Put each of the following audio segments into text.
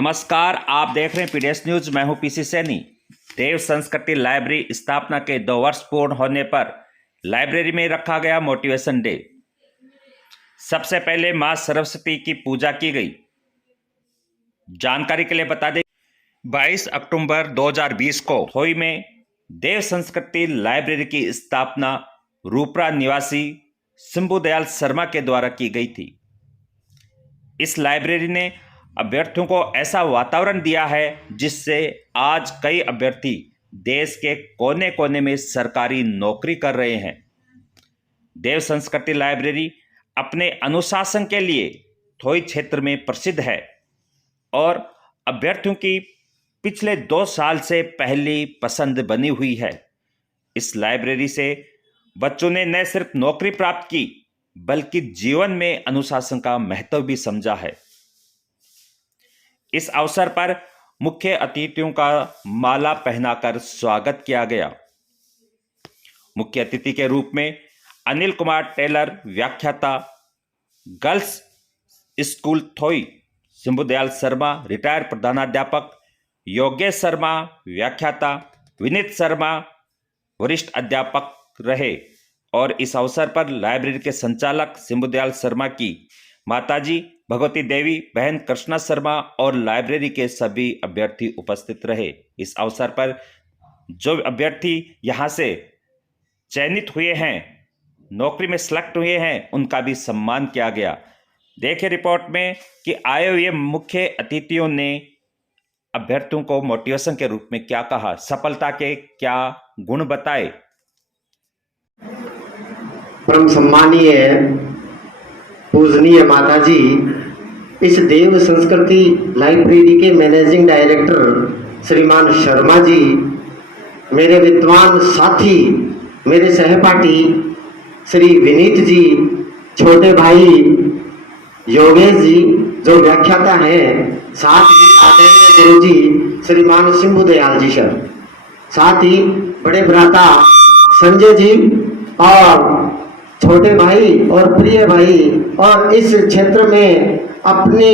नमस्कार, आप देख रहे हैं पीडीएस न्यूज। मैं हूं पीसी सैनी। देव संस्कृति लाइब्रेरी स्थापना के 2 वर्ष पूर्ण होने पर लाइब्रेरी में रखा गया मोटिवेशन डे। सबसे पहले मां सरस्वती की पूजा की गई। जानकारी के लिए बता दें, 22 अक्टूबर 2020 को थोई में देव संस्कृति लाइब्रेरी की स्थापना रूपरा निवासी शंभुदयाल शर्मा के द्वारा की गई थी। इस लाइब्रेरी ने अभ्यर्थियों को ऐसा वातावरण दिया है जिससे आज कई अभ्यर्थी देश के कोने कोने में सरकारी नौकरी कर रहे हैं। देव संस्कृति लाइब्रेरी अपने अनुशासन के लिए थोई क्षेत्र में प्रसिद्ध है और अभ्यर्थियों की पिछले 2 साल से पहली पसंद बनी हुई है। इस लाइब्रेरी से बच्चों ने न सिर्फ नौकरी प्राप्त की बल्कि जीवन में अनुशासन का महत्व भी समझा है। इस अवसर पर मुख्य अतिथियों का माला पहनाकर स्वागत किया गया। मुख्य अतिथि के रूप में अनिल कुमार टेलर व्याख्याता, गर्ल्स स्कूल थोई शंभुदयाल शर्मा रिटायर्ड प्रधानाध्यापक, योगेश शर्मा व्याख्याता, विनीत शर्मा वरिष्ठ अध्यापक रहे और इस अवसर पर लाइब्रेरी के संचालक शंभुदयाल शर्मा की माताजी भगवती देवी, बहन कृष्णा शर्मा और लाइब्रेरी के सभी अभ्यर्थी उपस्थित रहे। इस अवसर पर जो अभ्यर्थी यहाँ से चयनित हुए हैं, नौकरी में सिलेक्ट हुए हैं, उनका भी सम्मान किया गया। देखिए रिपोर्ट में कि आए हुए मुख्य अतिथियों ने अभ्यर्थियों को मोटिवेशन के रूप में क्या कहा, सफलता के क्या गुण बताए। परम सम्मानीय पूजनीय माताजी, इस देव संस्कृति लाइब्रेरी के मैनेजिंग डायरेक्टर श्रीमान शर्मा जी, मेरे विद्वान साथी, मेरे सहपाठी श्री विनीत जी, छोटे भाई योगेश जी जो व्याख्याता हैं, साथ ही आदरणीय गुरु जी श्रीमान शंभुदयाल जी सर, साथ ही बड़े भ्राता संजय जी और छोटे भाई और प्रिय भाई और इस क्षेत्र में अपने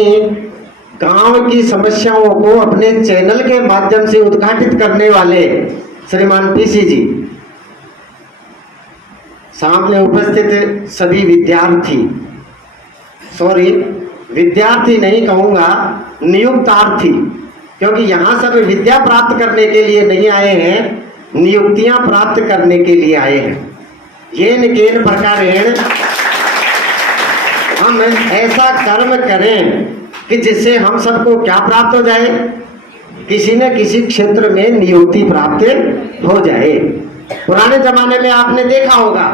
गांव की समस्याओं को अपने चैनल के माध्यम से उद्घाटित करने वाले श्रीमान पीसी जी, सामने उपस्थित सभी विद्यार्थी नहीं कहूंगा, नियुक्तार्थी, क्योंकि यहाँ सब विद्या प्राप्त करने के लिए नहीं आए हैं, नियुक्तियां प्राप्त करने के लिए आए हैं। ये निकेन प्रकारेण हम ऐसा कर्म करें कि जिससे हम सबको क्या प्राप्त हो जाए, किसी न किसी क्षेत्र में नियुक्ति प्राप्त हो जाए। पुराने जमाने में आपने देखा होगा,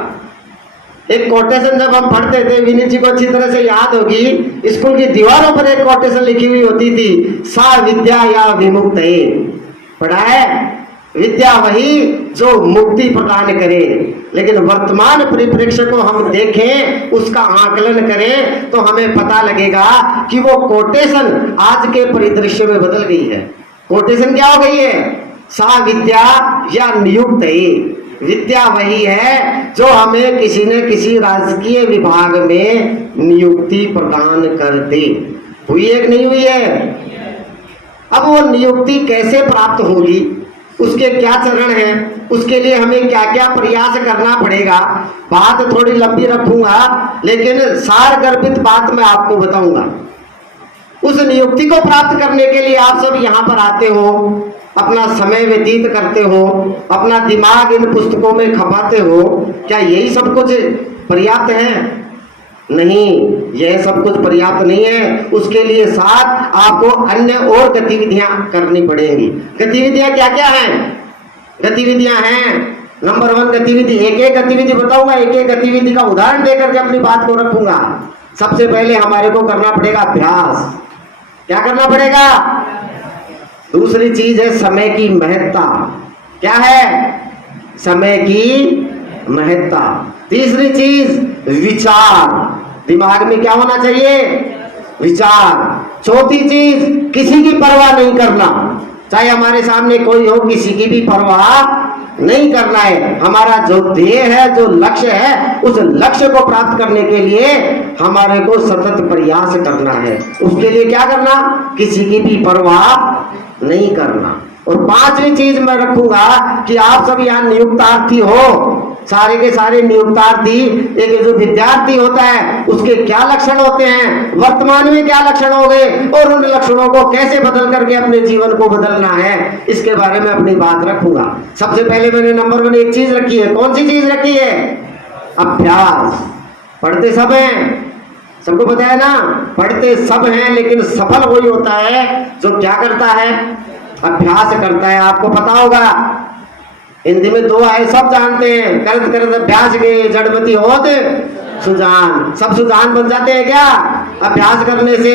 एक कोटेशन जब हम पढ़ते थे, विनीत जी को अच्छी तरह से याद होगी, स्कूल की दीवारों पर एक कोटेशन लिखी हुई होती थी, सा विद्या या विमुक्त। पढ़ा है, विद्या वही जो मुक्ति प्रदान करे। लेकिन वर्तमान परिप्रेक्ष्य को हम देखें, उसका आकलन करें तो हमें पता लगेगा कि वो कोटेशन आज के परिदृश्य में बदल गई है। कोटेशन क्या हो गई है? सा विद्या या नियुक्त। विद्या वही है जो हमें किसी न किसी राजकीय विभाग में नियुक्ति प्रदान कर दे। हुई है कि नहीं हुई है? अब वो नियुक्ति कैसे प्राप्त होगी, उसके क्या चरण हैं, उसके लिए हमें क्या क्या प्रयास करना पड़ेगा, बात थोड़ी लंबी रखूंगा लेकिन सार गर्भित बात मैं आपको बताऊंगा। उस नियुक्ति को प्राप्त करने के लिए आप सब यहाँ पर आते हो, अपना समय व्यतीत करते हो, अपना दिमाग इन पुस्तकों में खपाते हो, क्या यही सब कुछ पर्याप्त है? नहीं, यह सब कुछ पर्याप्त नहीं है। उसके लिए साथ आपको अन्य और गतिविधियां करनी पड़ेंगी। गतिविधियां क्या क्या हैं? गतिविधियां हैं, नंबर 1 गतिविधि, एक गतिविधि बताऊंगा, एक गतिविधि का उदाहरण देकर के अपनी बात को रखूंगा। सबसे पहले हमारे को करना पड़ेगा अभ्यास। क्या करना पड़ेगा? दूसरी चीज है समय की महत्ता। क्या है? समय की महत्ता। तीसरी चीज विचार, दिमाग में क्या होना चाहिए? विचार। चौथी चीज किसी की परवाह नहीं करना, चाहे हमारे सामने कोई हो, किसी की भी परवाह नहीं करना है। हमारा जो ध्येय है, जो लक्ष्य है, उस लक्ष्य को प्राप्त करने के लिए हमारे को सतत प्रयास करना है। उसके लिए क्या करना? किसी की भी परवाह नहीं करना। और पांचवी चीज मैं रखूंगा कि आप सब यहाँ नियुक्तार्थी हो, सारे के सारे नियुक्तार्थी, एक जो विद्यार्थी होता है उसके क्या लक्षण होते हैं, वर्तमान में क्या लक्षण हो गए, और उन लक्षणों को कैसे बदल करके अपने जीवन को बदलना है, इसके बारे में अपनी बात रखूंगा। सबसे पहले मैंने नंबर 1 एक चीज रखी है। कौन सी चीज रखी है? अभ्यास। पढ़ते सब हैं, सबको पता है ना, पढ़ते सब हैं, लेकिन सफल वही होता है जो क्या करता है? अभ्यास करता है। आपको पता होगा हिंदी में 2 आए, सब जानते हैं, करत करत अभ्यास के जड़मति होत सुजान। सब सुजान बन जाते हैं क्या? अभ्यास करने से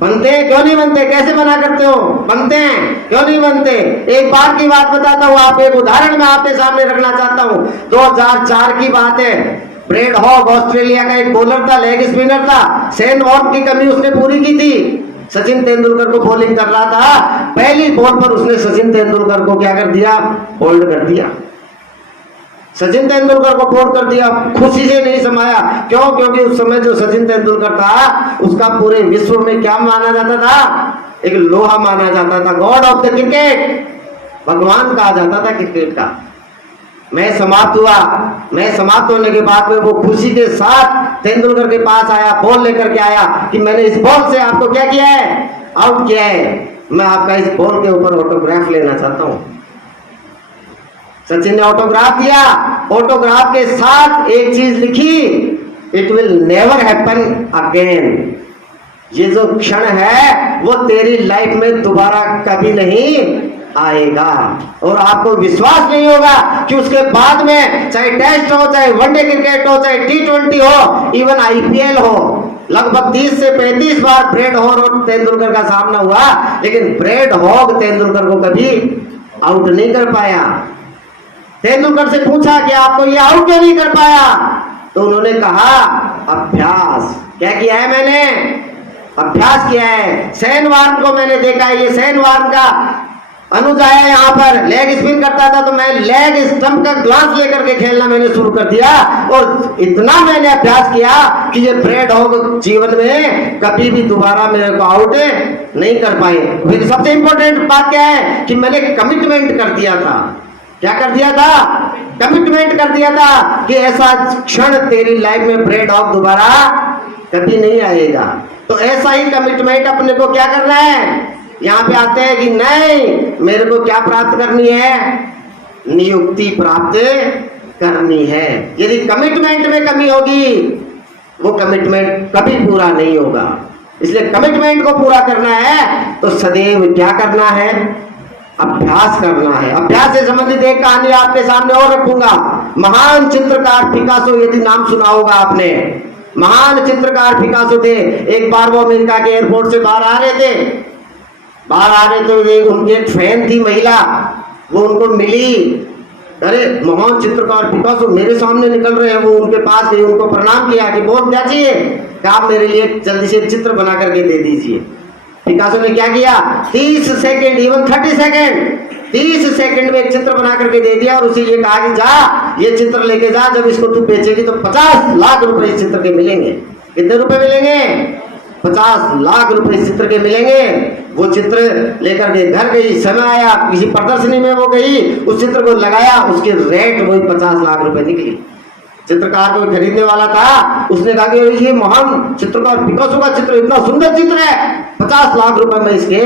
बनते हैं? क्यों नहीं बनते? कैसे बना करते हो? बनते हैं, क्यों नहीं बनते? एक बार की बात बताता हूँ, आप एक उदाहरण मैं आपके सामने रखना चाहता हूँ। 2004 की बात है। ब्रेड हॉग ऑस्ट्रेलिया का एक बॉलर था, लेग स्पिनर था। शेन वॉर्न की कमी उसने पूरी की थी। सचिन तेंदुलकर को बॉलिंग कर रहा था, पहली बॉल पर उसने सचिन तेंदुलकर को क्या कर दिया? होल्ड कर दिया। सचिन तेंदुलकर को बोल्ड कर दिया। खुशी से नहीं समाया। क्यों? क्योंकि उस समय जो सचिन तेंदुलकर था उसका पूरे विश्व में क्या माना जाता था? एक लोहा माना जाता था, गॉड ऑफ द क्रिकेट, भगवान कहा जाता था क्रिकेट का। मैच समाप्त हुआ। मैच समाप्त होने के बाद में वो खुशी के साथ तेंदुलकर के पास आया, बॉल लेकर के आया कि मैंने इस बॉल से आपको क्या किया है? आउट किया है। मैं आपका इस बॉल के ऊपर ऑटोग्राफ लेना चाहता हूं। सचिन ने ऑटोग्राफ दिया। ऑटोग्राफ के साथ एक चीज लिखी, it will never happen again. ये जो क्षण है वो तेरी लाइफ में दोबारा कभी नहीं आएगा। और आपको विश्वास नहीं होगा कि उसके बाद में चाहे टेस्ट हो, चाहे वनडे क्रिकेट हो, चाहे T20 हो, इवन IPL हो, लगभग 30 से 35 बार ब्रेड हॉग और तेंदुलकर का सामना हुआ, लेकिन ब्रेड हॉग तेंदुलकर को कभी आउट नहीं कर पाया। तेंदुलकर से पूछा कि आपको ये आउट क्यों नहीं कर पाया? तो उन्होंने कहा अभ्यास। क्या किया है मैंने? अभ्यास किया है। शेन वॉर्न को मैंने देखा है, ये शेन वॉर्न का अनुज आया यहाँ पर, लेग स्पिन करता था तो मैं लेग स्टंप का ग्लास लेकर के खेलना मैंने शुरू कर दिया, और इतना मैंने अभ्यास किया कि ये ब्रेड हॉग जीवन में कभी भी दोबारा मेरे को आउट नहीं कर पाए। फिर सबसे इंपॉर्टेंट बात क्या है कि मैंने कमिटमेंट कर दिया था। क्या कर दिया था? कमिटमेंट कर दिया था कि ऐसा क्षण तेरी लाइफ में ब्रेड हॉग दोबारा कभी नहीं आएगा। तो ऐसा ही कमिटमेंट अपने को क्या करना है? यहाँ पे आते हैं कि नहीं, मेरे को क्या प्राप्त करनी है? नियुक्ति प्राप्त करनी है। यदि कमिटमेंट में कमी होगी, वो कमिटमेंट कभी पूरा नहीं होगा। इसलिए कमिटमेंट को पूरा करना है तो सदैव क्या करना है? अभ्यास करना है। अभ्यास से संबंधित एक कहानी आपके सामने और रखूंगा। महान चित्रकार पिकासो, यदि नाम सुना होगा आपने, महान चित्रकार पिकासो थे। एक बार वो अमेरिका के एयरपोर्ट से बाहर आ रहे थे। तो उनकी एक फैन थी महिला, वो उनको मिली। अरे महान चित्रकार पिकासो मेरे सामने निकल रहे हैं। वो उनके पास गई, उनको प्रणाम किया कि बहुत क्या चाहिए? कि आप मेरे लिए जल्दी से चित्र बना करके दे दीजिए। पिकासो ने क्या किया? 30 सेकेंड, इवन 30 सेकेंड, 30 सेकेंड में एक चित्र बना करके दे दिया, और उसे ये कहा कि जा ये चित्र लेके जा, जब इसको तू बेचेगी तो 50 लाख रुपए इस चित्र के मिलेंगे। कितने रुपए मिलेंगे? 50 लाख रुपए इस चित्र के मिलेंगे। वो चित्र लेकर के घर गई। समय आया, किसी प्रदर्शनी में वो गई, उस चित्र को लगाया, उसके रेट वही 50 लाख रुपए निकली। चित्रकार को खरीदने वाला था, उसने कहा कि ये महान चित्रकार पिकासो का चित्र, इतना सुंदर चित्र है, 50 लाख रुपए मैं इसके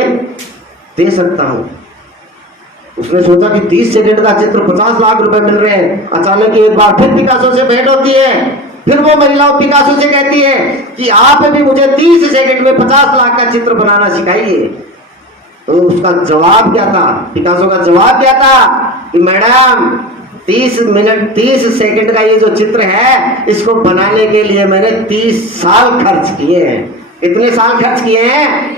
दे सकता हूँ। उसने सोचा कि 30 सेकंड का चित्र 50 लाख रुपए मिल रहे हैं। अचानक एक बार फिर पिकासो से भेंट होती है। फिर वो महिला पिकासो से कहती है कि आप भी मुझे 30 सेकंड में 50 लाख का चित्र बनाना सिखाइए। तो उसका जवाब क्या था? पिकासो का जवाब क्या था कि मैडम 30 सेकंड का ये जो चित्र है, इसको बनाने के लिए मैंने 30 साल खर्च किए हैं। कितने साल खर्च किए हैं?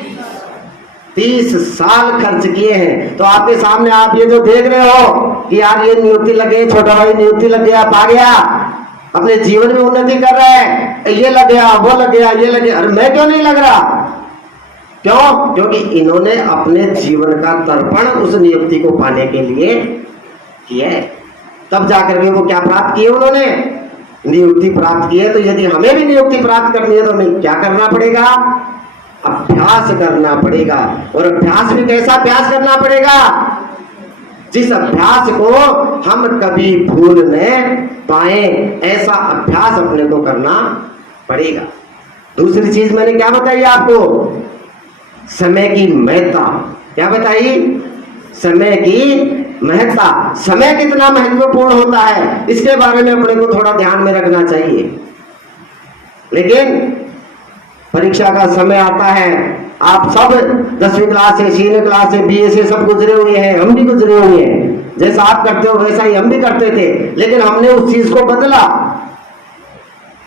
30 साल खर्च किए हैं। तो आपके सामने आप ये जो देख रहे हो कि यार ये नियुक्ति लग गई, छोटा भाई नियुक्ति लग गया, पा गया, अपने जीवन में उन्नति कर रहा है, ये लग गया, वो लग गया, ये लग गया, अरे मैं क्यों नहीं लग रहा? क्यों? क्योंकि इन्होंने अपने जीवन का तर्पण उस नियुक्ति को पाने के लिए किया है, तब जाकर के वो क्या प्राप्त किए, उन्होंने नियुक्ति प्राप्त की है। तो यदि हमें भी नियुक्ति प्राप्त करनी है तो हमें क्या करना पड़ेगा, अभ्यास करना पड़ेगा। और अभ्यास भी कैसा अभ्यास करना पड़ेगा, जिस अभ्यास को हम कभी भूल न पाए, ऐसा अभ्यास अपने को करना पड़ेगा। दूसरी चीज मैंने क्या बताई आपको, समय की महत्ता। क्या बताई, समय की महत्ता। समय कितना महत्वपूर्ण होता है, इसके बारे में अपने को थोड़ा ध्यान में रखना चाहिए। लेकिन परीक्षा का समय आता है, आप सब 10वीं क्लास से, सीनियर क्लास से, बीए से सब गुजरे हुए हैं, हम भी गुजरे हुए हैं। जैसा आप करते हो वैसा ही हम भी करते थे, लेकिन हमने उस चीज को बदला।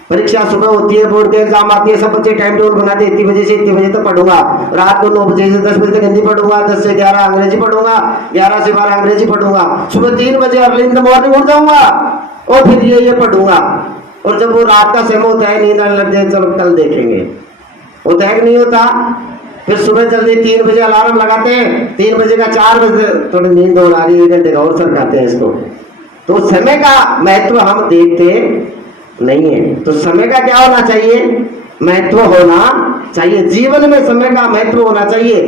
परीक्षा सुबह होती है, बोर्ड के एग्जाम आती है, सब बच्चे टाइम टेबल बनाते, इतनी बजे से इतनी बजे तक पढ़ूंगा, रात को 9 बजे से 10 बजे तक हिंदी पढ़ूंगा, 10 से 11 अंग्रेजी पढ़ूंगा, 11 से 12 अंग्रेजी पढ़ूंगा, सुबह 3 बजे अर्ली इन द मॉर्निंग उठ जाऊंगा और फिर ये पढ़ूंगा। और जब वो रात का समय होता है, नींद आने लग जाए, चलो कल देखेंगे, होता है कि नहीं होता। फिर सुबह जल्दी 3 बजे अलार्म लगाते हैं, 3 बजे का 4 बजे थोड़ी नींद और आ रही है, 1 घंटे का और सरकाते हैं इसको। तो समय का महत्व हम देखते नहीं है। तो समय का क्या होना चाहिए, महत्व होना चाहिए। जीवन में समय का महत्व होना चाहिए,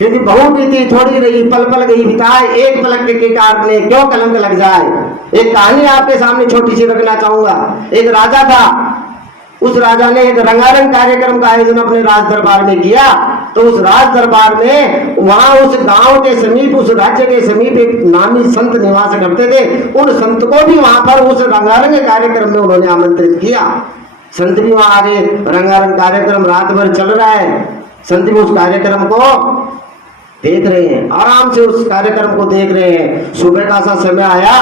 क्योंकि बहु बीती थोड़ी रही, पल पल गई बिताए, एक पलक के कारणे क्यों कलंक लग जाए। एक कहानी आपके सामने छोटी सी रखना चाहूंगा। एक राजा था, उस राजा ने एक रंगारंग कार्यक्रम का आयोजन अपने राज दरबार में किया। तो उस राज दरबार में वहां उस गांव के समीप, उस राज्य के समीप एक नामी संत निवास करते थे। उन संत को भी वहां पर उस रंगारंग कार्यक्रम में उन्होंने आमंत्रित किया। संत भी वहां आगे, रंगारंग कार्यक्रम रात भर चल रहा है, संत भी उस कार्यक्रम को देख रहे हैं, आराम से उस कार्यक्रम को देख रहे हैं। सुबह का सा समय आया,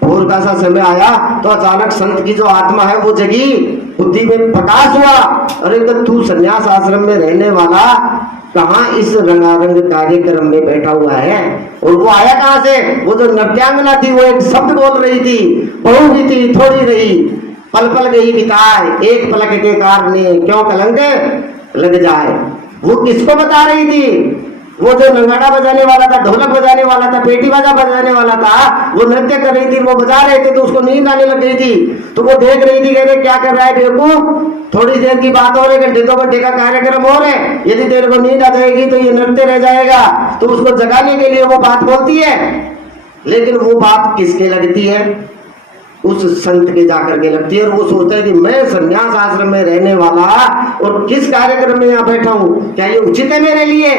भोर का सा समय आया, तो अचानक संत की जो आत्मा है वो जगी, बुद्धि में प्रकाश हुआ। अरे तो तू संन्यास आश्रम में रहने वाला कहाँ इस रंगारंग कार्यक्रम में बैठा हुआ है। और वो आया कहाँ से, वो जो नृत्यांगना थी वो एक शब्द बोल रही थी, बहु बीती थोड़ी रही, पल पल गई बिताए, एक पलक के कारणे क्यों कलंक लग जाए। वो किसको बता रही थी, वो जो नगाड़ा बजाने वाला था, ढोलक बजाने वाला था, पेटी बाजा बजाने वाला था, वो नृत्य कर रही थी, वो बजा रहे थे, तो उसको नींद आने लग गई थी। तो वो देख रही थी, कह रहे क्या कर रहा है बेवकूफ, थोड़ी देर की बात हो रही, घंटे 2 घंटे का कार्यक्रम हो रहे, यदि तेरे को नींद आ जाएगी तो ये नृत्य रह जाएगा। तो उसको जगाने के लिए वो बात बोलती है, लेकिन वो बात किसके लगती है, उस संत के जाकर के लगती है। और वो सोचता है कि मैं संन्यास आश्रम में रहने वाला और किस कार्यक्रम में यहाँ बैठा हूँ, क्या ये उचित है मेरे लिए।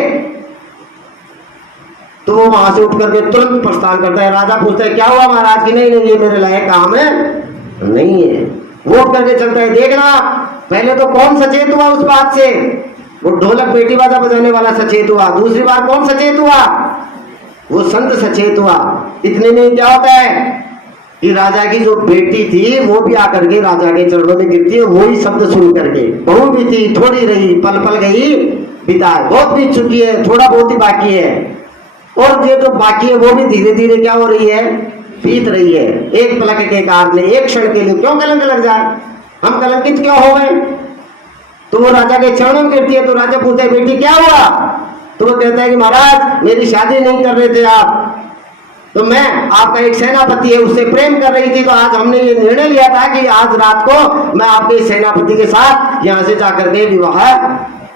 तो वो वहां से उठ करके तुरंत प्रस्थान करता है। राजा पूछता है क्या हुआ महाराज की, नहीं नहीं ये मेरे लायक काम है नहीं है। वो उठ करके चलता है, देखना पहले तो कौन सचेत हुआ उस बात से, वो ढोलक बेटी बाजा बजाने वाला सचेत हुआ, दूसरी बार कौन सचेत हुआ, वो संत सचेत हुआ। इतने में क्या होता है कि राजा की जो बेटी थी वो भी आकर के राजा के चरणों में गिरती है, वही शब्द सुन करके, बहु बीती थोड़ी रही, पल पल गई बिताए, बहुत बीत चुकी है, थोड़ा बहुत ही बाकी है। और ये जो बाकी है वो भी धीरे धीरे क्या हो रही है, बीत रही है। एक पलक के कारण, एक क्षण के लिए क्यों कलंक लग जाए, हम कलंकित क्यों हो गए। तो वो राजा के चरणों में गिरती है। तो राजा पूछता है बेटी क्या हुआ, तो वो कहता है कि महाराज मेरी शादी नहीं कर रहे थे आप, तो मैं आपका एक सेनापति है उससे प्रेम कर रही थी, तो आज हमने ये निर्णय लिया था कि आज रात को मैं आपके सेनापति के साथ यहाँ से जाकर के विवाह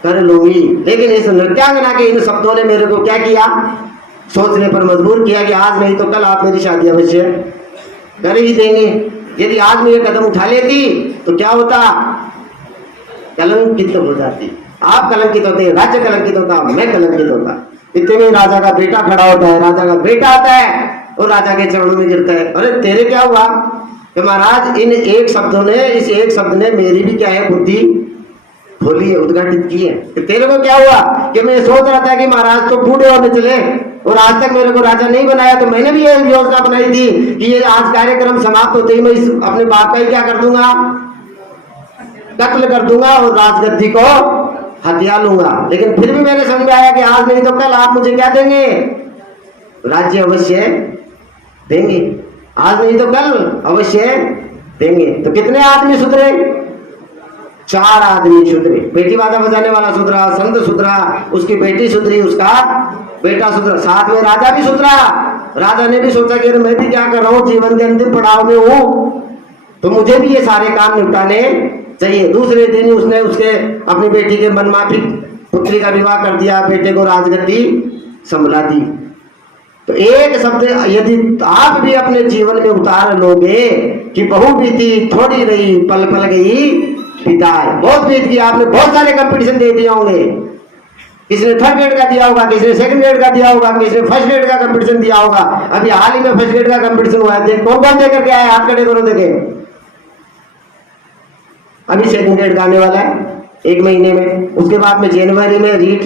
कर लूंगी। लेकिन इस नृत्यांगना के इन शब्दों ने मेरे को क्या किया, सोचने पर मजबूर किया कि आज नहीं तो कल आप मेरी शादी अवश्य कर ही देंगे। यदि आज मैं ये कदम उठा लेती तो क्या होता, कलंकित हो जाती, आप कलंकित होते, राज्य कलंकित होता, मैं कलंकित होता। इतने में राजा का बेटा खड़ा होता है, राजा का बेटा आता है और राजा के चरणों में गिरता है। अरे तेरे क्या हुआ कि महाराज इन एक शब्दों ने, इस एक शब्द ने मेरी भी क्या है बुद्धि खोली है, उद्घाटित की है। कि तेरे को क्या हुआ कि मैं सोच रहा था कि महाराज तो बूढ़े होने चले और आज तक मेरे को राजा नहीं बनाया, तो मैंने भी ये योजना बनाई थी कि ये आज कार्यक्रम समाप्त होते ही मैं इस अपने बाप का ही क्या कर दूंगा, कत्ल कर दूंगा और राजगद्दी को हथिया लूंगा। लेकिन फिर भी मैंने समझ में आया कि आज नहीं तो कल आप मुझे क्या देंगे, राज्य अवश्य देंगे, आज नहीं तो कल अवश्य देंगे। तो कितने आदमी सुधरे, 4 आदमी सुधरे। बेटी बाजा बजाने वाला सुधरा, संत सुधरा, उसकी बेटी सुधरी, उसका बेटा सुधरा, साथ में राजा भी सुधरा। राजा ने भी सोचा कि अरे मैं भी क्या कर रहा हूँ, जीवन के अंतिम पड़ाव में हूँ, तो मुझे भी ये सारे काम निपटाने चाहिए। दूसरे दिन उसने उसके अपनी बेटी के मनमाफिक पुत्री का विवाह कर दिया, बेटे को राजगद्दी संभला दी। तो एक शब्द यदि आप भी अपने जीवन में उतार लोगे कि बहु बीती थोड़ी रही, पल पल गई बिताए। बहुत बीत गई, आपने बहुत सारे कंपटीशन दे दिए होंगे, किसी ने थर्ड ग्रेड का दिया होगा, किसी ने सेकंड ग्रेड का दिया होगा, किसी ने फर्स्ट ग्रेड का कंपटीशन दिया होगा। अभी हाल ही में फर्स्ट ग्रेड का कंपटीशन हुआ है, कौन कौन दे करके आया, हाथ खड़े करो देखे। अभी सेकंड ग्रेड का आने वाला है 1 महीने में, उसके बाद में जनवरी में रीट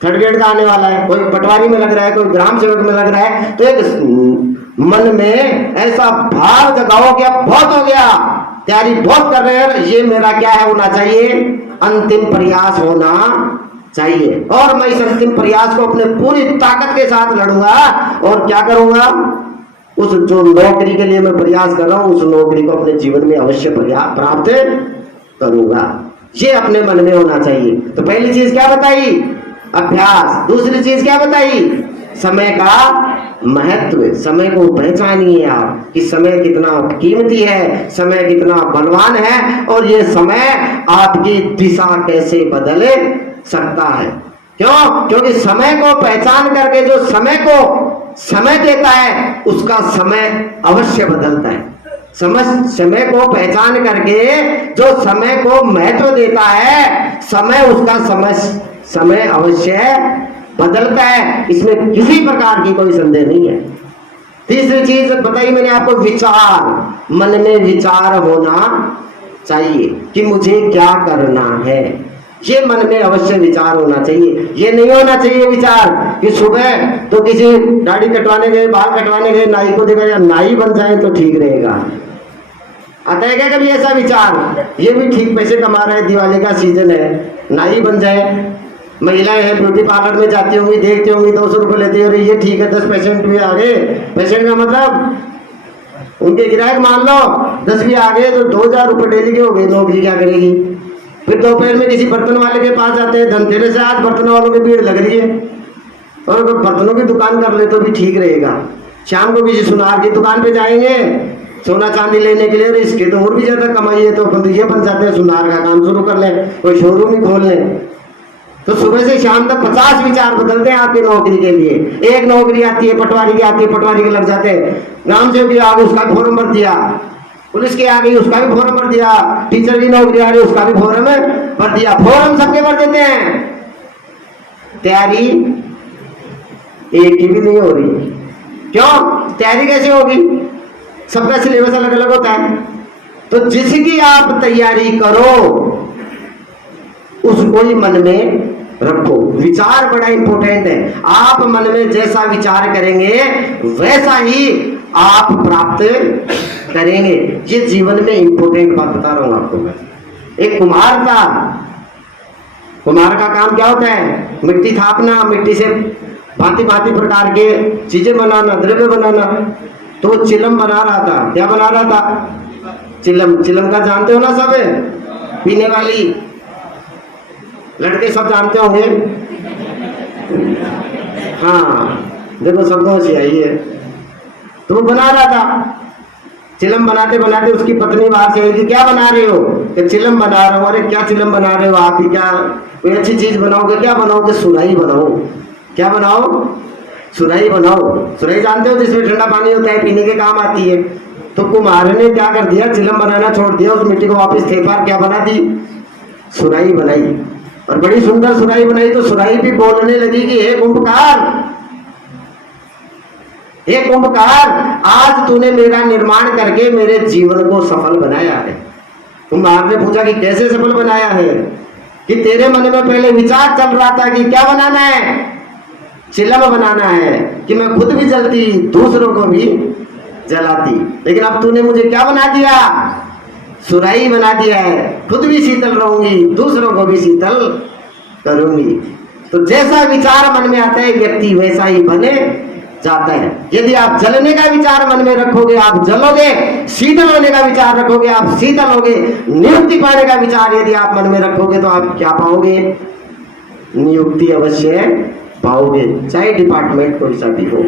थर्ड ग्रेड का आने वाला है। कोई पटवारी में लग रहा है, कोई ग्राम सेवक में लग रहा है। तो एक मन में ऐसा भाव जगाओ कि अब बहुत हो गया, तैयारी बहुत कर रहे हैं, ये मेरा क्या है होना चाहिए, अंतिम प्रयास होना चाहिए। और मैं इस अंतिम प्रयास को अपने पूरी ताकत के साथ लड़ूंगा और क्या करूंगा, उस जो नौकरी के लिए मैं प्रयास कर रहा हूं, उस नौकरी को अपने जीवन में अवश्य प्राप्त करूंगा। ये अपने मन में होना चाहिए। तो पहली चीज क्या बताई, अभ्यास। दूसरी चीज क्या बताई, समय का महत्व। समय को पहचानिए आप कि समय कितना कीमती है, समय कितना बलवान है, और ये समय आपकी दिशा कैसे बदल सकता है। क्यों? क्योंकि समय को पहचान करके जो समय को समय देता है, उसका समय अवश्य बदलता है। समय को पहचान करके जो समय को महत्व देता है, समय उसका समय अवश्य बदलता है, इसमें किसी प्रकार की कोई संदेह नहीं है। तीसरी चीज बताई मैंने आपको, विचार। मन में विचार होना चाहिए कि मुझे क्या करना है, ये मन में अवश्य विचार होना चाहिए। ये नहीं होना चाहिए विचार कि सुबह तो किसी दाढ़ी कटवाने गए, बाल कटवाने गए, नाई को देखा, या नाई बन जाए तो ठीक रहेगा। आता है क्या कभी ऐसा विचार, ये भी ठीक पैसे कमा रहे हैं, दिवाली का सीजन है, नाई बन जाए। महिलाएं हैं, ब्यूटी पार्लर में जाती होंगी, देखती होंगी, 200 रुपये लेती है, ये ठीक है, 10 पेशेंट भी आ गए। पेशेंट का मतलब उनके ग्राहक मान लो 10 भी आ गए तो 2000 रुपये डेली के हो गए। नौकरी क्या करेगी? फिर दोपहर में किसी बर्तन वाले के पास जाते हैं, धनतेरस से आज बर्तन वालों की भीड़ लग रही है, और अगर बर्तनों की दुकान कर ले तो भी ठीक रहेगा। शाम को किसी सुनार की दुकान पे जाएंगे सोना चांदी लेने के लिए, इसके तो और भी ज्यादा कमाई है, तो ये बन जाते हैं सुनार का काम शुरू कर लें, कोई शोरूम ही खोल लें। तो सुबह से शाम तक 50 विचार बदलते हैं आपकी नौकरी के लिए। एक नौकरी आती है, पटवारी की आती है, पटवारी के लग जाते हैं, ग्राम सेवक की आगे उसका फॉर्म भर दिया, पुलिस की आ गई उसका भी फॉर्म भर दिया, टीचर की नौकरी आ रही उसका भी फॉर्म भर दिया। फॉर्म सबके भर देते हैं, तैयारी एक की भी नहीं हो रही। क्यों? तैयारी कैसे होगी? सबका सिलेबस अलग अलग होता है। तो जिसकी आप तैयारी करो उसको ही मन में रखो। विचार बड़ा इंपॉर्टेंट है। आप मन में जैसा विचार करेंगे वैसा ही आप प्राप्त करेंगे। ये जीवन में इंपॉर्टेंट बात बता रहा हूं आपको मैं। एक कुम्हार था, कुम्हार का काम क्या होता है? मिट्टी थापना, मिट्टी से भांति भांति प्रकार के चीजें बनाना, द्रव्य बनाना। तो वो चिलम बना रहा था। क्या बना रहा था? चिलम। चिलम का जानते हो ना सब, पीने वाली, लड़के सब जानते होंगे। हाँ देखो शब्दों से आई है। तो वो बना रहा था चिलम। बनाते बनाते उसकी पत्नी बाहर से आई कि क्या बना रहे हो? कि चिलम बना रहा हूँ। अरे क्या चिलम बना रहे हो आप ही? क्या कोई अच्छी चीज बनाओगे? क्या बनाओगे? सुराही बनाओ। क्या बनाओ? सुराही बनाओ। सुराही जानते हो जिसमें ठंडा पानी होता है, पीने के काम आती है। तो कुम्हार ने क्या कर दिया, चिलम बनाना छोड़ दिया, उस मिट्टी को वापस थेपार क्या बना दी? सुराही बनाई। और बड़ी सुंदर सुराही बनाई। तो सुराही भी बोलने लगी कि हे कुंभकार, हे कुंभकार, आज तूने मेरा निर्माण करके मेरे जीवन को सफल बनाया है। कुम्हार ने पूछा कि कैसे सफल बनाया है? कि तेरे मन में पहले विचार चल रहा था कि क्या बनाना है? चिलम बनाना है, कि मैं खुद भी जलती दूसरों को भी जलाती। लेकिन अब तूने मुझे क्या बना दिया? सुराही बना दिया है। खुद भी शीतल रहूंगी, दूसरों को भी शीतल करूंगी। तो जैसा विचार मन में आता है व्यक्ति वैसा ही बने जाता है। यदि आप जलने का विचार मन में रखोगे आप जलोगे, शीतल होने का विचार रखोगे आप शीतल होगे, नियुक्ति पाने का विचार यदि आप मन में रखोगे तो आप क्या पाओगे? नियुक्ति अवश्य पाओगे, चाहे डिपार्टमेंट कोई सा भी हो।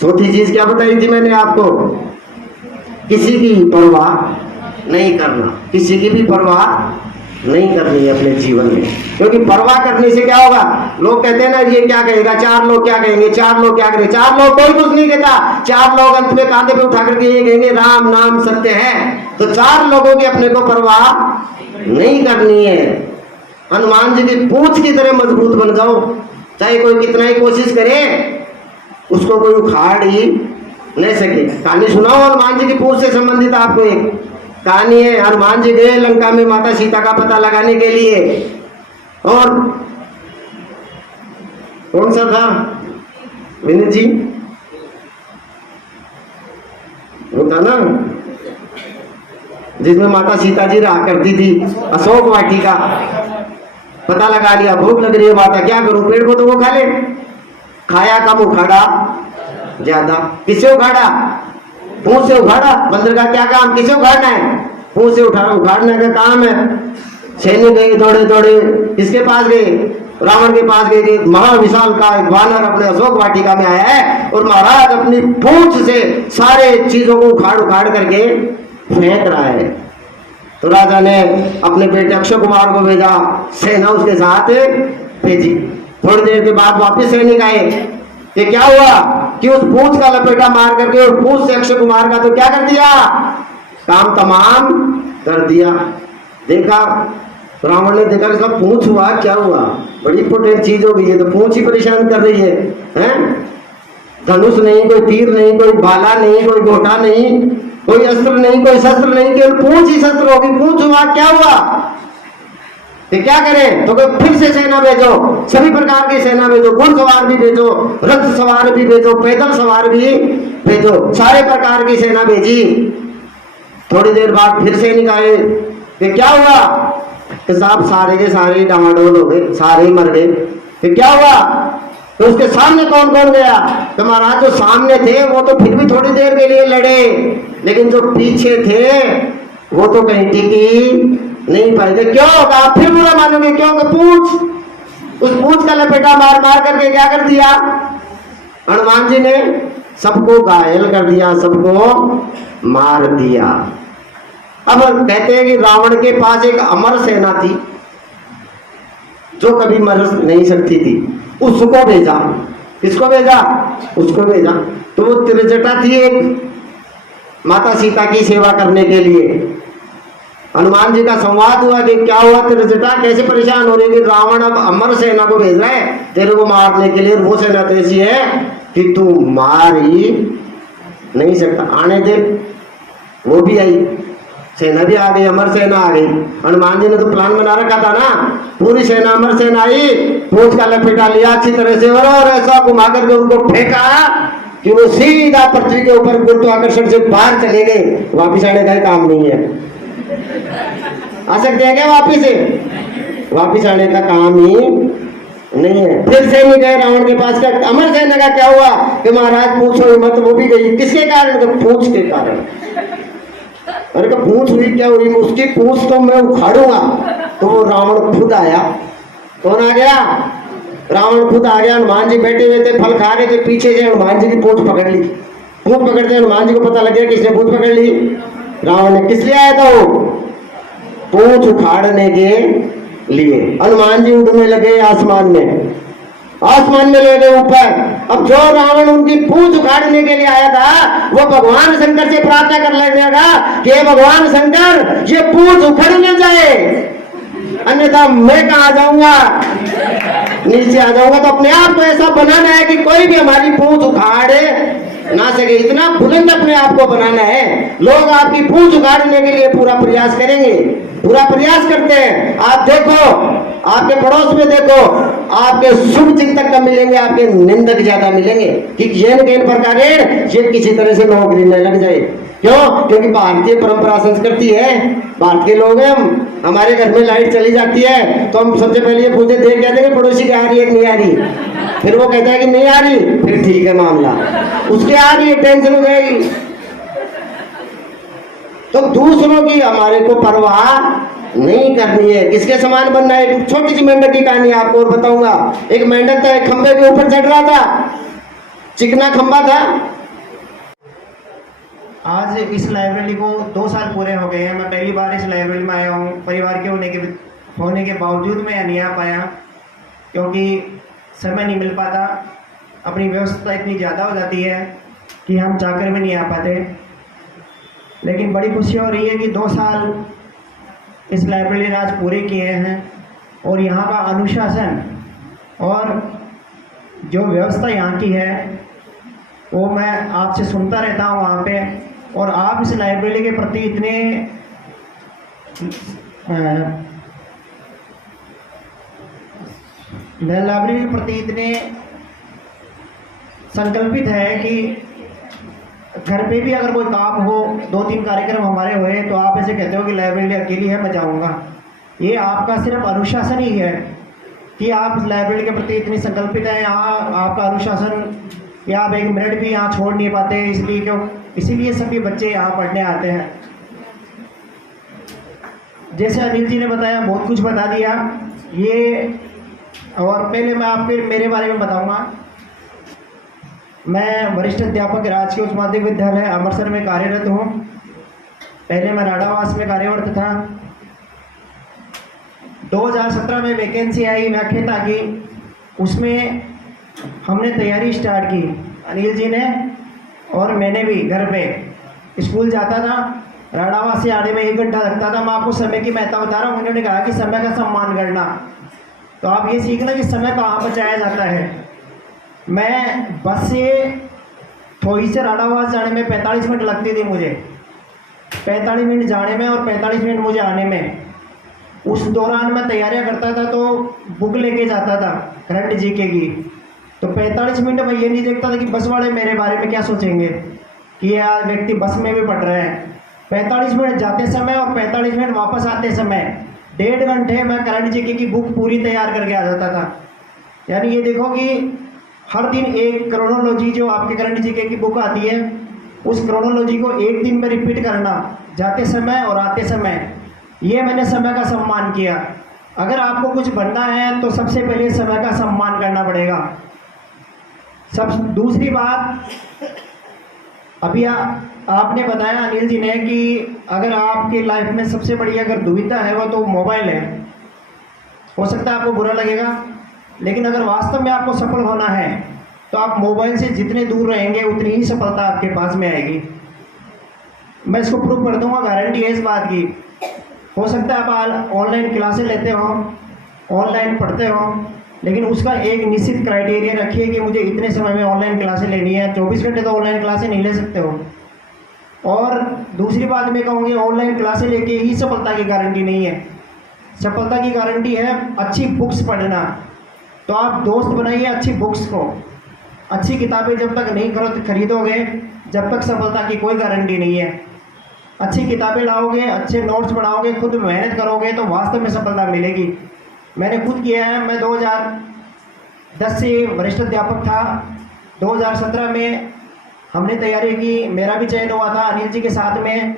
चौथी चीज क्या बताई थी मैंने आपको? किसी की परवाह नहीं करना, किसी की भी परवाह नहीं करनी है अपने जीवन में। क्योंकि परवाह करने से क्या होगा? लोग कहते हैं ना, ये क्या कहेगा, चार लोग क्या कहेंगे, चार लोग क्या करेंगे। चार लोग कोई कुछ नहीं कहता, चार लोग अंत में कांधे पे उठा करके ये कहेंगे राम नाम सत्य है। तो चार लोगों की अपने को परवाह नहीं करनी है। हनुमान जी की पूंछ की तरह मजबूत बन जाओ, चाहे कोई कितना ही कोशिश करे उसको कोई उखाड़ ही नहीं सके। कहानी सुनाओ हनुमान जी की पूंछ से संबंधित आपको एक कहानी है। हनुमान जी गए लंका में माता सीता का पता लगाने के लिए, और कौन सा था विनीत जी? वो था ना जिसमें माता सीता जी रहा करती थी, अशोक वाटिका। पता लगा लिया, भूख लग रही है माता, क्या करूं, पेड़ को तो वो खा ले। खाया कम, उखाड़ा ज्यादा। किसे उखाड़ा? पूंछ से उखाड़ा। बंदर का क्या काम, किसे उखाड़ना है? पूंछ से उखाड़ने का काम है। सैनिक गए दौड़े दौड़े, किसके पास गए? रावण के पास गए कि महाविशाल का एक वानर अपने अशोक वाटिका में आया है और महाराज अपनी पूंछ से सारे चीजों को उखाड़ उखाड़ करके फेंक रहा है। तो राजा ने अपने बेटे अक्षय कुमार को भेजा, सेना उसके साथ भेजी। थोड़ी देर के बाद वापस सैनिक आए कि क्या हुआ कि उस पूंछ का लपेटा मार करके और पूंछ से अक्षय कुमार का तो क्या कर दिया, काम तमाम कर दिया। देखा रावण ने, देखा इसका पूंछ हुआ, क्या हुआ, बड़ी इंपोर्टेंट चीज हो गई है, तो पूंछ ही परेशान कर रही है, हैं? धनुष नहीं, कोई तीर नहीं, कोई भाला नहीं, कोई गोटा नहीं, कोई अस्त्र नहीं, कोई शस्त्र नहीं, केवल पूंछ ही शस्त्र होगी। पूंछ हुआ, क्या हुआ, तो क्या करें? तो फिर से सेना भेजो, सभी प्रकार की सेना भेजो, घुड़सवार भी भेजो, रथ सवार भी भेजो, पैदल सवार भी भेजो, सारे प्रकार की सेना भेजी। थोड़ी देर बाद फिर सैनिक आए कि क्या हुआ, कि साहब सारे के सारे डामाडोल हो गए, सारे ही मर गए। कि क्या हुआ, तो उसके सामने कौन कौन गया? तो महाराज जो सामने थे वो तो फिर भी थोड़ी देर के लिए लड़े, लेकिन जो पीछे थे वो तो कहीं टिकी नहीं पाए थे। क्यों? आप फिर बुरा मानोगे, क्यों? कि पूंछ, उस पूंछ का लपेटा मार मार करके क्या कर दिया हनुमान जी ने? सबको घायल कर दिया, सबको मार दिया। अब कहते हैं कि रावण के पास एक अमर सेना थी जो कभी मर नहीं सकती थी, उसको भेजा। किसको भेजा? उसको भेजा। तो वो त्रिजटा थी एक, माता सीता की सेवा करने के लिए। हनुमान जी का संवाद हुआ कि क्या हुआ त्रिजटा, कैसे परेशान हो रही कि रावण अब अमर सेना को भेज रहा है तेरे को मारने के लिए, वो सेना तो ऐसी है कि तू मार ही नहीं सकता। आने दे। वो भी आई, सेना भी आ गई, अमर सेना आ गई। हनुमान जी ने तो प्लान बना रखा था ना, पूरी सेना अमर सेना आई, पूंछ का लपेटा लिया अच्छी तरह से और ऐसा घुमा करके उनको फेंका कि वो सीधा पृथ्वी के ऊपर गुरुत्वाकर्षण से बाहर चले गए। वापिस आने का काम नहीं है। आ सकते हैं क्या वापिस से? वापिस आने का काम ही नहीं है। फिर सैनिक गए रावण के पास का, अमर सेना का क्या हुआ कि महाराज पूछो मत, वो भी गई। किसके कारण? तो पूंछ के कारण। अरे पूंछ हुई, क्या हुई? उसकी पूंछ तो मैं उखाड़ूंगा। तो वो रावण खुद आया। कौन आ गया? रावण खुद आ गया। हनुमान जी बैठे हुए थे, फल खा रहे थे, पीछे से हनुमान जी की पूंछ पकड़ ली। पूंछ पकड़ते हनुमान जी को पता लग गया किसने पूंछ पकड़ ली, रावण ने। किस लिए आया था वो? पूंछ उखाड़ने के लिए। हनुमान जी उड़ने लगे आसमान में, आसमान में ले गए ऊपर। अब जो रावण उनकी पूंछ उखाड़ने के लिए आया था वो भगवान शंकर से प्रार्थना कर लेगा कि भगवान शंकर ये पूंछ उखड़ न जाए, अन्यथा मैं कहाँ जाऊंगा, नीचे आ जाऊंगा। तो अपने आप को ऐसा बनाना है कि कोई भी हमारी पूंछ उखाड़े ना सके, इतना बुलंद अपने आप को बनाना है। लोग आपकी पूंछ उखाड़ने के लिए पूरा प्रयास करेंगे, पूरा प्रयास करते हैं। आप देखो आपके पड़ोस में, देखो आपके शुभ चिंतक कम मिलेंगे, आपके निंदक ज्यादा मिलेंगे कि ये न कई प्रकार ये किसी तरह से नौकरी न लग जाए। क्यों? क्योंकि भारतीय परंपरा संस्कृति है, भारत के लोग हैं हम। हमारे घर में लाइट चली जाती है तो हम सबसे पहले ये पूछते देख कहते हैं पड़ोसी की आ रही है कि नहीं आ रही। फिर वो कहता है कि नहीं आ रही, फिर ठीक है मामला, उसके आ रही है टेंशन हो जाएगी। तो दूसरों की हमारे को परवाह नहीं करनी है। किसके समान बनना है? एक छोटी सी मेंढक की कहानी आपको और बताऊंगा। एक मेंढक था, एक खंबे के ऊपर चढ़ रहा था, चिकना खंबा था। आज इस लाइब्रेरी को 2 साल पूरे हो गए हैं। मैं पहली बार इस लाइब्रेरी में आया हूँ। परिवार के होने के बावजूद मैं नहीं आ पाया क्योंकि समय नहीं मिल पाता। अपनी व्यवस्था इतनी ज़्यादा हो जाती है कि हम चाहकर भी नहीं आ पाते। लेकिन बड़ी खुशी हो रही है कि 2 साल इस लाइब्रेरी ने आज पूरे किए हैं और यहाँ का अनुशासन और जो व्यवस्था यहाँ की है वो मैं आपसे सुनता रहता हूँ वहाँ पे। और आप इस लाइब्रेरी के प्रति इतने लाइब्रेरी के प्रति इतने संकल्पित है कि घर पे भी अगर कोई काम हो, 2-3 कार्यक्रम हमारे हुए तो आप ऐसे कहते हो कि लाइब्रेरी अकेली है, मैं जाऊँगा। ये आपका सिर्फ अनुशासन ही है कि आप लाइब्रेरी के प्रति इतनी संकल्पित हैं। यहाँ आपका अनुशासन कि आप 1 मिनट भी यहाँ छोड़ नहीं पाते, इसीलिए सभी बच्चे यहाँ पढ़ने आते हैं। जैसे अनिल जी ने बताया, बहुत कुछ बता दिया ये। और पहले मैं आपके मेरे बारे में बताऊंगा। मैं वरिष्ठ अध्यापक राजकीय उच्च माध्यमिक विद्यालय अमृतसर में कार्यरत हूँ। पहले मैं राडावास में कार्यरत था। 2017 में वैकेंसी आई व्याख्याता की, उसमें हमने तैयारी स्टार्ट की, अनिल जी ने और मैंने भी। घर पे स्कूल जाता था, राडावास से आने में 1 घंटा लगता था। मैं आपको समय की महत्ता बता रहा हूँ। उन्होंने कहा कि समय का सम्मान करना, तो आप ये सीखना कि समय कहाँ बचाया जाता है। मैं बस से थोड़ी से राडावास जाने में 45 मिनट लगती थी मुझे, 45 मिनट जाने में और 45 मिनट मुझे आने में। उस दौरान मैं तैयारियां करता था तो बुक लेके जाता था करंट जीके की। तो 45 मिनट मैं ये नहीं देखता था कि बस वाले मेरे बारे में क्या सोचेंगे कि यार व्यक्ति बस में भी पढ़ रहे हैं। 45 मिनट जाते समय और 45 मिनट वापस आते समय, 1.5 घंटे मैं करंट जीके की बुक पूरी तैयार करके आ जाता था। यानी ये देखो कि हर दिन एक क्रोनोलॉजी जो आपके करंट जीके की बुक आती है, उस क्रोनोलॉजी को 1 दिन में रिपीट करना, जाते समय और आते समय। ये मैंने समय का सम्मान किया। अगर आपको कुछ बनना है तो सबसे पहले समय का सम्मान करना पड़ेगा। दूसरी बात, अभी आपने बताया अनिल जी ने कि अगर आपकी लाइफ में सबसे बड़ी अगर दुविधा है वो तो मोबाइल है। हो सकता है आपको बुरा लगेगा, लेकिन अगर वास्तव में आपको सफल होना है तो आप मोबाइल से जितने दूर रहेंगे उतनी ही सफलता आपके पास में आएगी। मैं इसको प्रूव कर दूंगा, गारंटी है इस बात की। हो सकता है आप ऑनलाइन क्लासेस लेते हो, ऑनलाइन पढ़ते हो, लेकिन उसका एक निश्चित क्राइटेरिया रखिए कि मुझे इतने समय में ऑनलाइन क्लासेस लेनी है। 24 घंटे तो ऑनलाइन क्लासेस नहीं ले सकते हो। और दूसरी बात मैं कहूँगी, ऑनलाइन क्लासेस लेके ही सफलता की गारंटी नहीं है। सफलता की गारंटी है अच्छी बुक्स पढ़ना। तो आप दोस्त बनाइए अच्छी बुक्स को। अच्छी किताबें जब तक नहीं खरीदोगे, जब तक सफलता की कोई गारंटी नहीं है। अच्छी किताबें लाओगे, अच्छे नोट्स बनाओगे, खुद मेहनत करोगे तो वास्तव में सफलता मिलेगी। मैंने खुद किया है। मैं 2010 से वरिष्ठ अध्यापक था। 2017 में हमने तैयारी की, मेरा भी चयन हुआ था अनिल जी के साथ में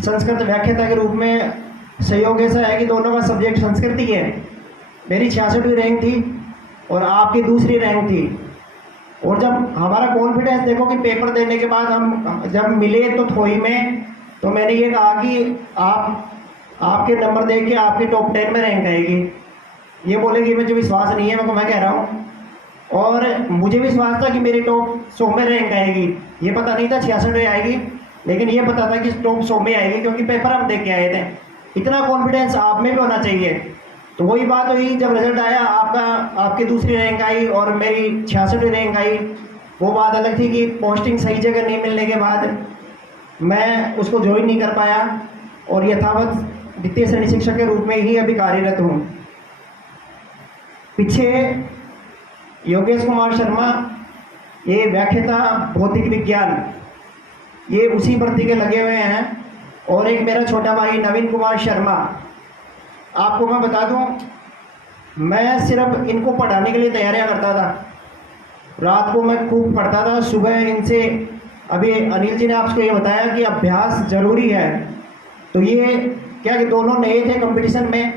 संस्कृत व्याख्याता के रूप में। सहयोग ऐसा है कि दोनों का सब्जेक्ट संस्कृत ही है। मेरी 66वीं रैंक थी और आपकी दूसरी रैंक थी। और जब हमारा कॉन्फिडेंस देखो कि पेपर देने के बाद हम जब मिले तो थोड़ी में, तो मैंने ये कहा कि आपके नंबर देख के आपके टॉप 10 में रैंक आएगी। ये बोलेगी मुझे विश्वास नहीं है, मैं कह रहा हूँ। और मुझे विश्वास था कि मेरी टॉप 100 में रैंक आएगी। ये पता नहीं था 66 में आएगी, लेकिन ये पता था कि टॉप 100 में आएगी क्योंकि पेपर हम देख के आए थे। इतना कॉन्फिडेंस आप में भी होना चाहिए। तो वही बात हुई, जब रिजल्ट आया आपकी दूसरी रैंक आई और मेरी 66वीं रैंक आई। वो बात अलग थी कि पोस्टिंग सही जगह नहीं मिलने के बाद मैं उसको ज्वाइन नहीं कर पाया और यथावत द्वितीय श्रेणी शिक्षक के रूप में ही अभी कार्यरत हूँ। पीछे योगेश कुमार शर्मा, ये व्याख्याता भौतिक विज्ञान, ये उसी भर्ती के लगे हुए हैं। और एक मेरा छोटा भाई नवीन कुमार शर्मा। आपको मैं बता दूं, मैं सिर्फ इनको पढ़ाने के लिए तैयारियां करता था। रात को मैं खूब पढ़ता था, सुबह इनसे। अभी अनिल जी ने आपको ये बताया कि अभ्यास जरूरी है। तो ये क्या कि दोनों नए थे कंपटीशन में,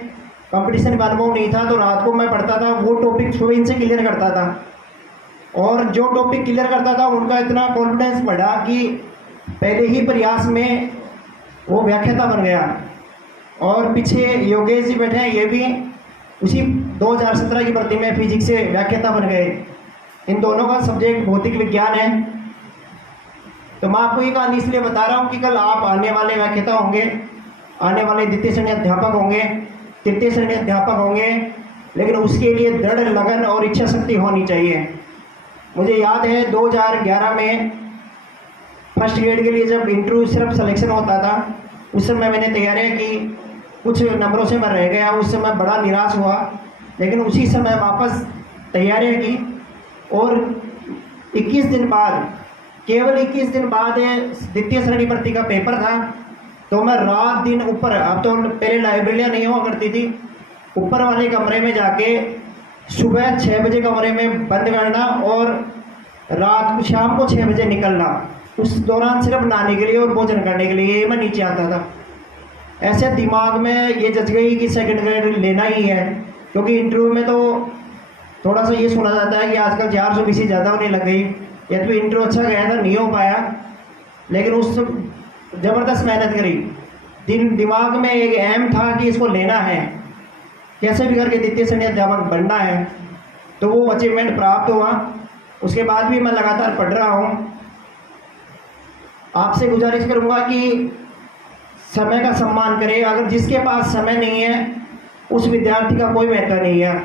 कंपटीशन में अनुभव नहीं था, तो रात को मैं पढ़ता था, वो टॉपिक सुबह इनसे क्लियर करता था। और जो टॉपिक क्लियर करता था उनका इतना कॉन्फिडेंस बढ़ा कि पहले ही प्रयास में वो व्याख्याता बन गया। और पीछे योगेश जी बैठे हैं, ये भी उसी 2017 की भर्ती में फिजिक्स से व्याख्याता बन गए। इन दोनों का सब्जेक्ट भौतिक विज्ञान है। तो मैं आपको ये कहानी इसलिए बता रहा हूँ कि कल आप आने वाले व्याख्याता होंगे, आने वाले द्वितीय श्रेणी अध्यापक होंगे, तृतीय श्रेणी अध्यापक होंगे, लेकिन उसके लिए दृढ़ लगन और इच्छा शक्ति होनी चाहिए। मुझे याद है 2011 में फर्स्ट ग्रेड के लिए जब इंटरव्यू सिर्फ सिलेक्शन होता था, उस समय मैंने तैयारियाँ की, कुछ नंबरों से मैं रह गया, उस समय बड़ा निराश हुआ। लेकिन उसी समय वापस तैयारियाँ की और 21 दिन बाद, केवल 21 दिन बाद द्वितीय श्रेणी भर्ती का पेपर था। तो मैं रात दिन ऊपर, अब तो पहले लाइब्रेरियाँ नहीं हुआ करती थी, ऊपर वाले कमरे में जाके सुबह 6 बजे कमरे में बंद करना और रात को शाम को 6 बजे निकलना, उस दौरान सिर्फ नहाने के लिए और भोजन करने के लिए मैं नीचे आता था। ऐसे दिमाग में ये जच गई कि सेकंड ग्रेड लेना ही है, क्योंकि इंटरव्यू में तो थोड़ा सा ये सुना जाता है कि आजकल 420 से ज़्यादा होने लग गई। या तो इंटरव्यू अच्छा गया था, नहीं हो पाया, लेकिन उस ज़बरदस्त मेहनत करी। दिमाग में एक एम था कि इसको लेना है, कैसे भी करके द्वितीय श्रेणी अध्यापक बनना है। तो वो अचीवमेंट प्राप्त हुआ। उसके बाद भी मैं लगातार पढ़ रहा हूँ। आपसे गुजारिश करूँगा कि समय का सम्मान करें। अगर जिसके पास समय नहीं है उस विद्यार्थी का कोई महत्व नहीं है।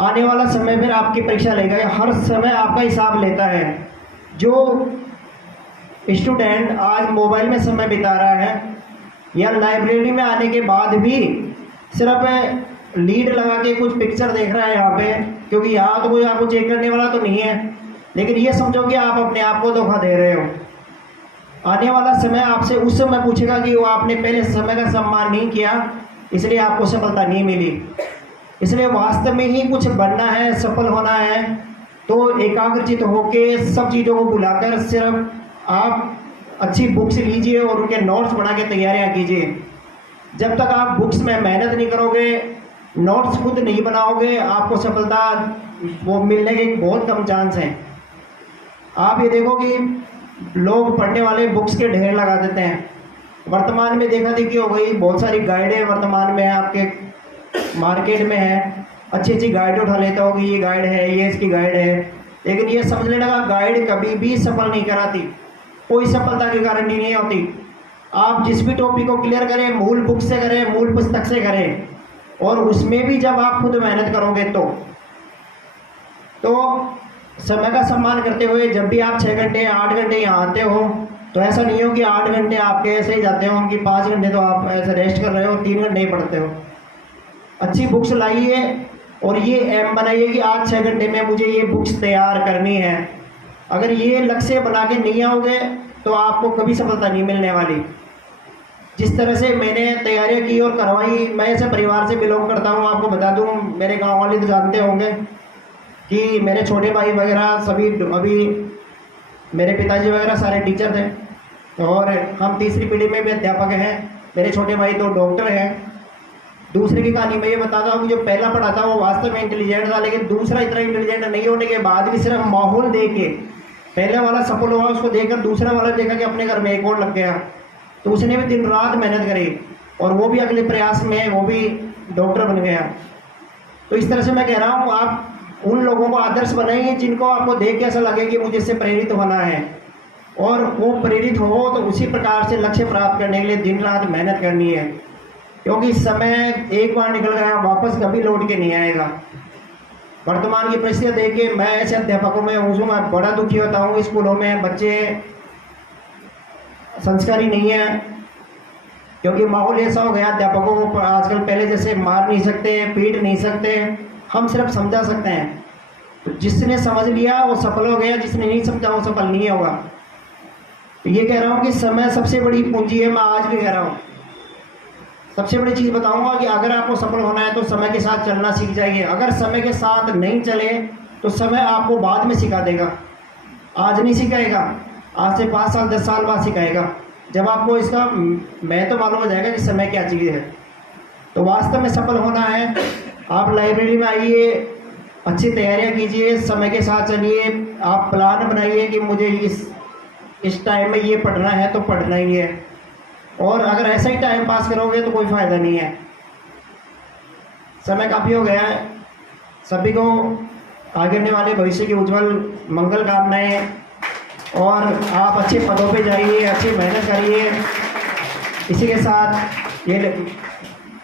आने वाला समय फिर आपकी परीक्षा लेगा, हर समय आपका हिसाब लेता है। जो स्टूडेंट आज मोबाइल में समय बिता रहा है या लाइब्रेरी में आने के बाद भी सिर्फ लीड लगा के कुछ पिक्चर देख रहा है यहाँ पे, क्योंकि यहाँ तो कोई आपको चेक करने वाला तो नहीं है, लेकिन ये समझो कि आप अपने आप को धोखा दे रहे हो। आने वाला समय आपसे उस समय पूछेगा कि वो आपने पहले समय का सम्मान नहीं किया, इसलिए आपको सफलता नहीं मिली। इसलिए वास्तव में ही कुछ बनना है, सफल होना है, तो एकाग्रचित होके सब चीज़ों को भुलाकर सिर्फ आप अच्छी बुक्स लीजिए और उनके नोट्स बना के तैयारियाँ कीजिए। जब तक आप बुक्स में मेहनत नहीं करोगे, नोट्स खुद नहीं बनाओगे, आपको सफलता वो मिलने के बहुत कम चांस हैं। आप ये देखो कि लोग पढ़ने वाले बुक्स के ढेर लगा देते हैं। वर्तमान में देखा देखी हो गई, बहुत सारी गाइडें वर्तमान में आपके मार्केट में है, अच्छी अच्छी गाइड उठा लेता हो कि ये गाइड है, ये इसकी गाइड है, लेकिन ये समझ लेना का गाइड कभी भी सफल नहीं कराती, कोई सफलता की गारंटी नहीं होती। आप जिस भी टॉपिक को क्लियर करें, मूल बुक से करें, मूल पुस्तक से करें, और उसमें भी जब आप खुद मेहनत करोगे तो समय का सम्मान करते हुए जब भी आप 6 घंटे 8 घंटे यहाँ आते हो, तो ऐसा नहीं हो कि 8 घंटे आपके ऐसे ही जाते हो कि 5 घंटे तो आप ऐसे रेस्ट कर रहे हो, 3 घंटे ही पढ़ते हो। अच्छी बुक्स लाइए और ये एम बनाइए कि आज 6 घंटे में मुझे ये बुक्स तैयार करनी है। अगर ये लक्ष्य बना के नहीं आओगे तो आपको कभी सफलता नहीं मिलने वाली। जिस तरह से मैंने तैयारियां की और करवाई, मैं ऐसे परिवार से बिलोंग करता हूँ। आपको बता दूँ, मेरे गांव वाले तो जानते होंगे कि मेरे छोटे भाई वगैरह सभी, अभी मेरे पिताजी वगैरह सारे टीचर थे और हम तीसरी पीढ़ी में भी अध्यापक हैं। मेरे छोटे भाई 2 डॉक्टर हैं। दूसरे की कहानी मैं ये बताता हूँ कि जो पहला पढ़ा था वो वास्तव में इंटेलिजेंट था, लेकिन दूसरा इतना इंटेलिजेंट नहीं होने के बाद भी सिर्फ माहौल देख के, पहले वाला सफल हुआ उसको देखकर दूसरा वाला देखा कि अपने घर में एक और लग गया, तो उसने भी दिन रात मेहनत करी और वो भी अगले प्रयास में वो भी डॉक्टर बन गया। तो इस तरह से मैं कह रहा हूँ, आप उन लोगों को आदर्श बनाइए जिनको आपको देख के ऐसा लगे कि मुझे इससे प्रेरित होना है, और वो प्रेरित हो तो उसी प्रकार से लक्ष्य प्राप्त करने के लिए दिन रात मेहनत करनी है, क्योंकि समय एक बार निकल गया वापस कभी लौट के नहीं आएगा। वर्तमान की परिस्थितियाँ देख के मैं ऐसे अध्यापकों में हूँ, मैं बड़ा दुखी होता हूँ। स्कूलों में बच्चे संस्कारी नहीं है, क्योंकि माहौल ऐसा हो गया, अध्यापकों को आजकल पहले जैसे मार नहीं सकते, पीट नहीं सकते, हम सिर्फ समझा सकते हैं। तो जिसने समझ लिया वो सफल हो गया, जिसने नहीं समझा वो सफल नहीं होगा। तो ये कह रहा हूँ कि समय सबसे बड़ी पूंजी है। मैं आज भी कह रहा हूँ, सबसे बड़ी चीज़ बताऊंगा कि अगर आपको सफल होना है तो समय के साथ चलना सीख जाइए। अगर समय के साथ नहीं चले तो समय आपको बाद में सिखा देगा, आज नहीं सिखाएगा, आज से 5 साल 10 साल बाद सिखाएगा, जब आपको इसका मैं तो मालूम हो जाएगा कि समय क्या चीज़ है। तो वास्तव में सफल होना है, आप लाइब्रेरी में आइए, अच्छी तैयारियां कीजिए, समय के साथ चलिए, आप प्लान बनाइए कि मुझे इस टाइम में ये पढ़ना है तो पढ़ना ही है, और अगर ऐसा ही टाइम पास करोगे तो कोई फ़ायदा नहीं है। समय काफ़ी हो गया है। सभी को आगे आने वाले भविष्य की उज्जवल मंगल कामनाएं, और आप अच्छे पदों पे जाइए, अच्छी मेहनत करिए। इसी के साथ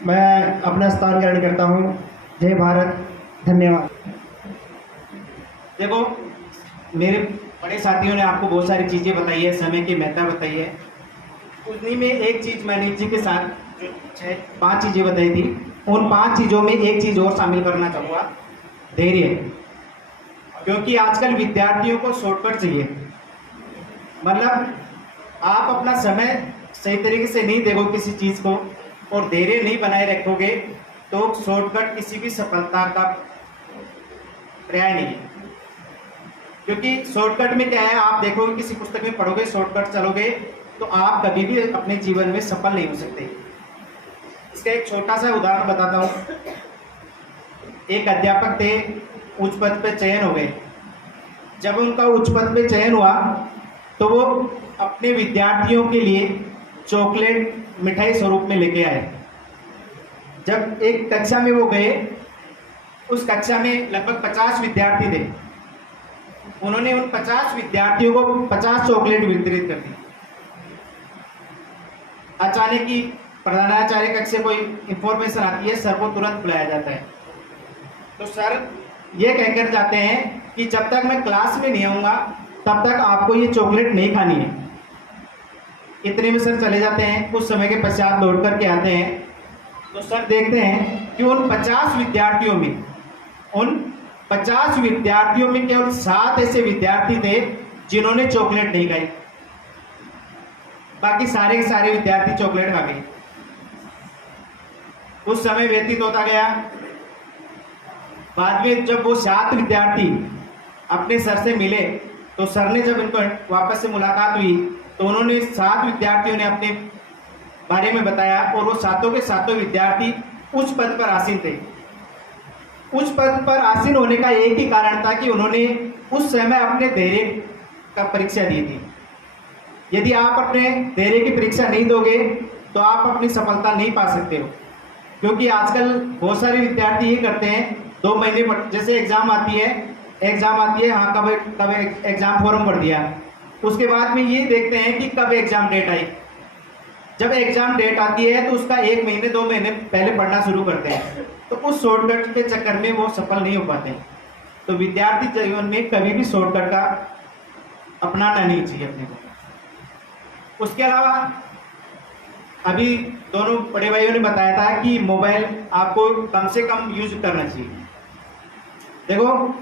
मैं अपना स्थान ग्रहण करता हूँ। जय भारत, धन्यवाद। देखो, मेरे बड़े साथियों ने आपको बहुत सारी चीज़ें बताई है, समय की महत्ता बताई है। उन्हीं में एक चीज़ मैंने जी के साथ जो 5 चीज़ें बताई थी, उन 5 चीज़ों में एक चीज़ और शामिल करना चाहूँगा, धैर्य। क्योंकि आजकल विद्यार्थियों को शॉर्टकट चाहिए। मतलब आप अपना समय सही तरीके से नहीं देखो किसी चीज़ को, और धैर्य नहीं बनाए रखोगे, तो शॉर्टकट किसी भी सफलता का पर्याय नहीं है। क्योंकि शॉर्टकट में क्या है, आप देखोगे किसी पुस्तक में पढ़ोगे, शॉर्टकट चलोगे, तो आप कभी भी अपने जीवन में सफल नहीं हो सकते। इसका एक छोटा सा उदाहरण बताता हूँ। एक अध्यापक थे, उच्च पद पे चयन हो गए। जब उनका उच्च पद पे चयन हुआ तो वो अपने विद्यार्थियों के लिए चॉकलेट मिठाई स्वरूप में लेके आए। जब एक कक्षा में वो गए, उस कक्षा में लगभग 50 विद्यार्थी थे। उन्होंने उन 50 विद्यार्थियों को 50 चॉकलेट वितरित कर दी। अचानक ही प्रधानाचार्य कक्ष से कोई इंफॉर्मेशन आती है, सर को तुरंत बुलाया जाता है। तो सर ये कहकर जाते हैं कि जब तक मैं क्लास में नहीं आऊँगा तब तक आपको ये चॉकलेट नहीं खानी है। इतने में सर चले जाते हैं। कुछ समय के पश्चात लौट करके आते हैं तो सर देखते हैं कि उन 50 विद्यार्थियों में केवल 7 ऐसे विद्यार्थी थे जिन्होंने चॉकलेट नहीं खाई। बाकी सारे के सारे विद्यार्थी चॉकलेट खा गए। कुछ समय व्यतीत होता गया। बाद में जब वो 7 विद्यार्थी अपने सर से मिले तो सर ने जब इनको वापस से मुलाकात हुई तो उन्होंने 7 विद्यार्थियों ने अपने बारे में बताया, और वो सातों के सातों विद्यार्थी उच्च पद पर आसीन थे। उच्च पद पर आसीन होने का एक ही कारण था कि उन्होंने उस समय अपने धैर्य का परीक्षा दी थी। यदि आप अपने धैर्य की परीक्षा नहीं दोगे तो आप अपनी सफलता नहीं पा सकते हो। क्योंकि आजकल बहुत सारे विद्यार्थी ये करते हैं, 2 महीने जैसे एग्जाम आती है, हाँ कब एग्जाम फॉर्म भर दिया, उसके बाद में ये देखते हैं कि कब एग्जाम डेट आई। जब एग्जाम डेट आती है तो उसका 1 महीने 2 महीने पहले पढ़ना शुरू करते हैं। तो उस शॉर्टकट के चक्कर में वो सफल नहीं हो पाते। तो विद्यार्थी जीवन में कभी भी शॉर्टकट का अपनाना नहीं चाहिए अपने को। उसके अलावा अभी दोनों बड़े भाइयों ने बताया था कि मोबाइल आपको कम से कम यूज करना चाहिए। देखो,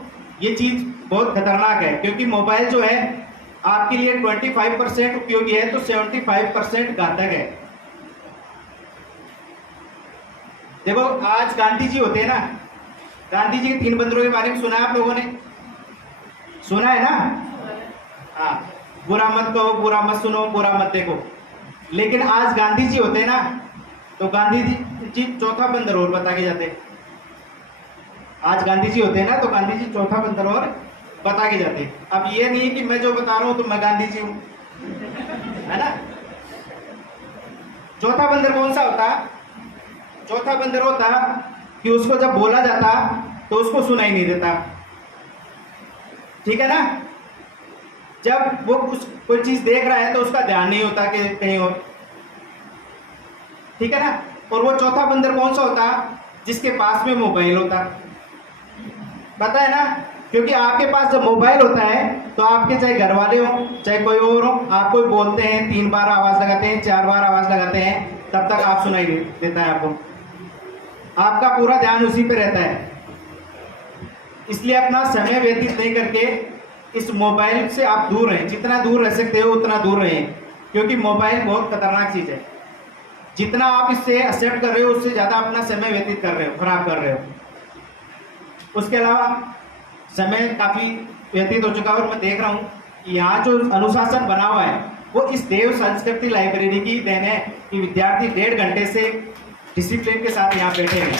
ये चीज़ बहुत खतरनाक है, क्योंकि मोबाइल जो है आपके लिए 25% उपयोगी है तो 75% घातक है। देखो, आज गांधी जी होते हैं ना, गांधी जी के 3 बंदरों के बारे में सुना है आप लोगों ने? सुना है ना? हाँ, बुरा मत कहो, बुरा मत सुनो, बुरा मत देखो। लेकिन आज गांधी जी होते हैं ना, तो गांधी जी चौथा बंदर और बता के जाते। आज गांधी जी होते हैं ना, तो गांधी जी चौथा बंदर और बता के जाते। अब ये नहीं कि मैं जो बता रहा हूं तो मैं गांधी जी हूं, है ना? चौथा बंदर कौन सा होता? चौथा बंदर होता कि उसको जब बोला जाता तो उसको सुनाई नहीं देता। ठीक है ना? जब वो कोई चीज देख रहा है तो उसका ध्यान नहीं होता कि कहीं और। ठीक है ना? और वो चौथा बंदर कौन सा होता? जिसके पास में मोबाइल होता। पता है ना? क्योंकि आपके पास जब मोबाइल होता है तो आपके चाहे घर वाले हो चाहे कोई और हो, आप कोई बोलते हैं 3 बार आवाज लगाते हैं, 4 बार आवाज लगाते हैं, तब तक आप सुनाई देता है आपको। आपका पूरा ध्यान उसी पे रहता है। इसलिए अपना समय व्यतीत नहीं करके इस मोबाइल से आप दूर रहें। जितना दूर रह सकते हो उतना दूर रहें, क्योंकि मोबाइल बहुत खतरनाक चीज़ है। जितना आप इससे एक्सेप्ट कर रहे हो उससे ज़्यादा अपना समय व्यतीत कर रहे हो, खराब कर रहे हो। उसके अलावा समय काफ़ी व्यतीत हो चुका है और मैं देख रहा हूँ कि यहाँ जो अनुशासन बना हुआ है वो इस देव संस्कृति लाइब्रेरी की देन है कि विद्यार्थी 1.5 घंटे से डिसिप्लिन के साथ यहाँ बैठे हैं।